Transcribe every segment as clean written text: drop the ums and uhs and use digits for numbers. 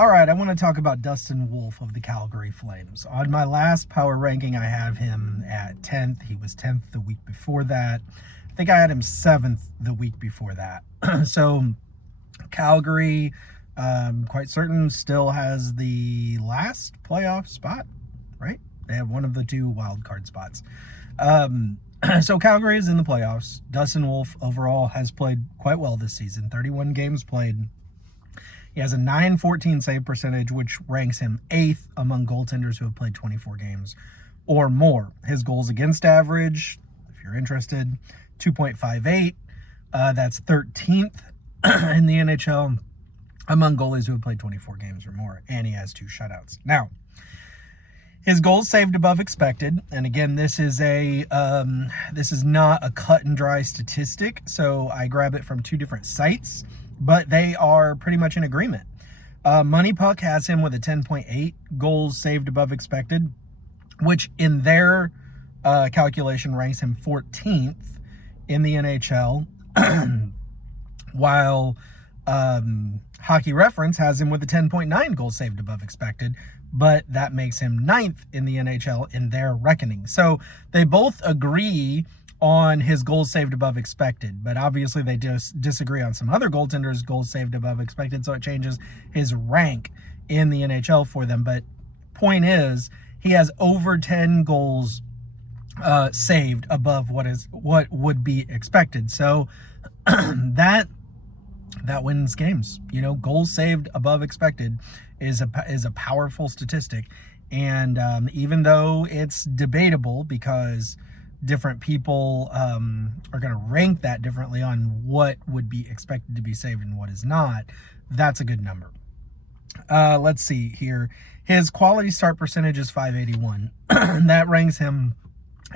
All right, I want to talk about Dustin Wolf of the Calgary Flames. On my last power ranking, I have him at 10th. He was 10th the week before that. I think I had him 7th the week before that. So Calgary, quite certain, still has the last playoff spot, right? They have one of the two wild card spots. So Calgary is in the playoffs. Dustin Wolf overall has played quite well this season. 31 games played. He has a .914 save percentage, which ranks him 8th among goaltenders who have played 24 games or more. His goals against average, if you're interested, 2.58. That's 13th in the NHL among goalies who have played 24 games or more, and he has 2 shutouts. Now, his goals saved above expected, and again, this is not a cut and dry statistic, so I grab it from 2 different sites, but they are pretty much in agreement. Money Puck has him with a 10.8 goals saved above expected, which in their calculation ranks him 14th in the NHL, while Hockey Reference has him with a 10.9 goals saved above expected, but that makes him 9th in the NHL in their reckoning. So they both agree on his goals saved above expected, but obviously they disagree on some other goaltenders' goals saved above expected, so it changes his rank in the NHL for them. But point is, he has over 10 goals saved above what would be expected. So that wins games. You know, goals saved above expected is a powerful statistic, and even though it's debatable because different people are going to rank that differently on what would be expected to be saved and what is not, that's a good number. Let's see here. His quality start percentage is .581. That ranks him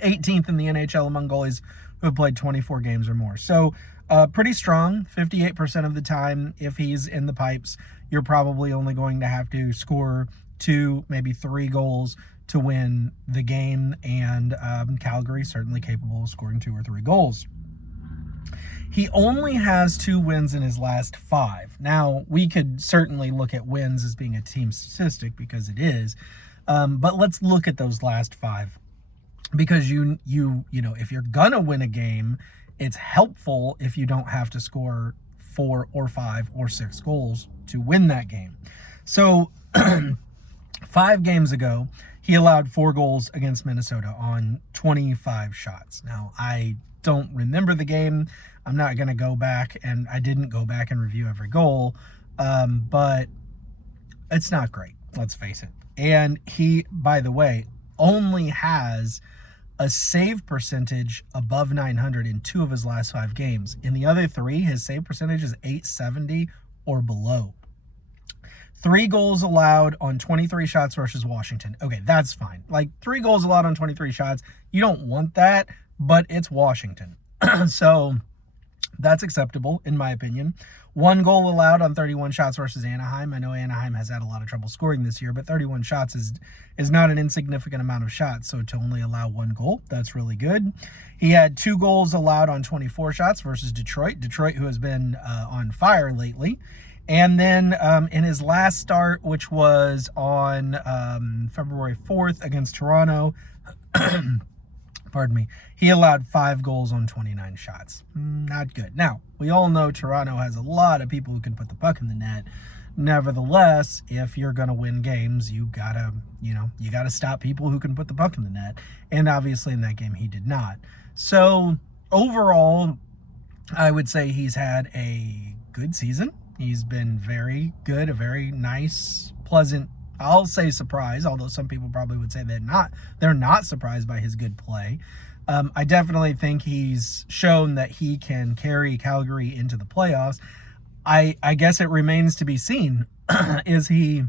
18th in the NHL among goalies who have played 24 games or more. So pretty strong. 58% of the time, if he's in the pipes, you're probably only going to have to score 2, maybe 3 goals to win the game, and Calgary certainly capable of scoring 2 or 3 goals. He only has 2 wins in his last 5. Now, we could certainly look at wins as being a team statistic because it is, but let's look at those last 5, because you know, if you're gonna win a game, it's helpful if you don't have to score 4 or 5 or 6 goals to win that game. So 5 games ago, he allowed 4 goals against Minnesota on 25 shots. Now, I don't remember the game. I'm not going to go back, and I didn't go back and review every goal, but it's not great, let's face it. And he, by the way, only has a save percentage above 900 in 2 of his last 5 games. In the other 3, his save percentage is .870 or below. 3 goals allowed on 23 shots versus Washington. Okay, that's fine. Like, 3 goals allowed on 23 shots, you don't want that, but it's Washington. So that's acceptable, in my opinion. 1 goal allowed on 31 shots versus Anaheim. I know Anaheim has had a lot of trouble scoring this year, but 31 shots is not an insignificant amount of shots. So to only allow 1 goal, that's really good. He had 2 goals allowed on 24 shots versus Detroit, who has been on fire lately. And then in his last start, which was on February 4th against Toronto, pardon me, he allowed 5 goals on 29 shots. Not good. Now, we all know Toronto has a lot of people who can put the puck in the net. Nevertheless, if you're going to win games, you gotta stop people who can put the puck in the net. And obviously in that game, he did not. So overall, I would say he's had a good season. He's been very good, a very nice, pleasant, I'll say surprise, although some people probably would say they're not surprised by his good play. I definitely think he's shown that he can carry Calgary into the playoffs. I guess it remains to be seen. Is he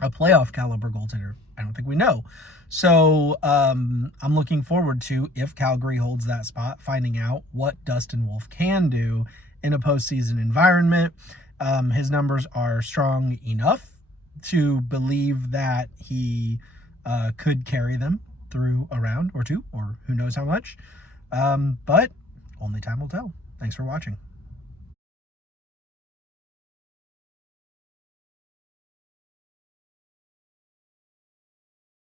a playoff caliber goaltender? I don't think we know. So I'm looking forward to, if Calgary holds that spot, finding out what Dustin Wolf can do in a postseason environment. His numbers are strong enough to believe that he could carry them through a round or 2, or who knows how much. But only time will tell. Thanks for watching.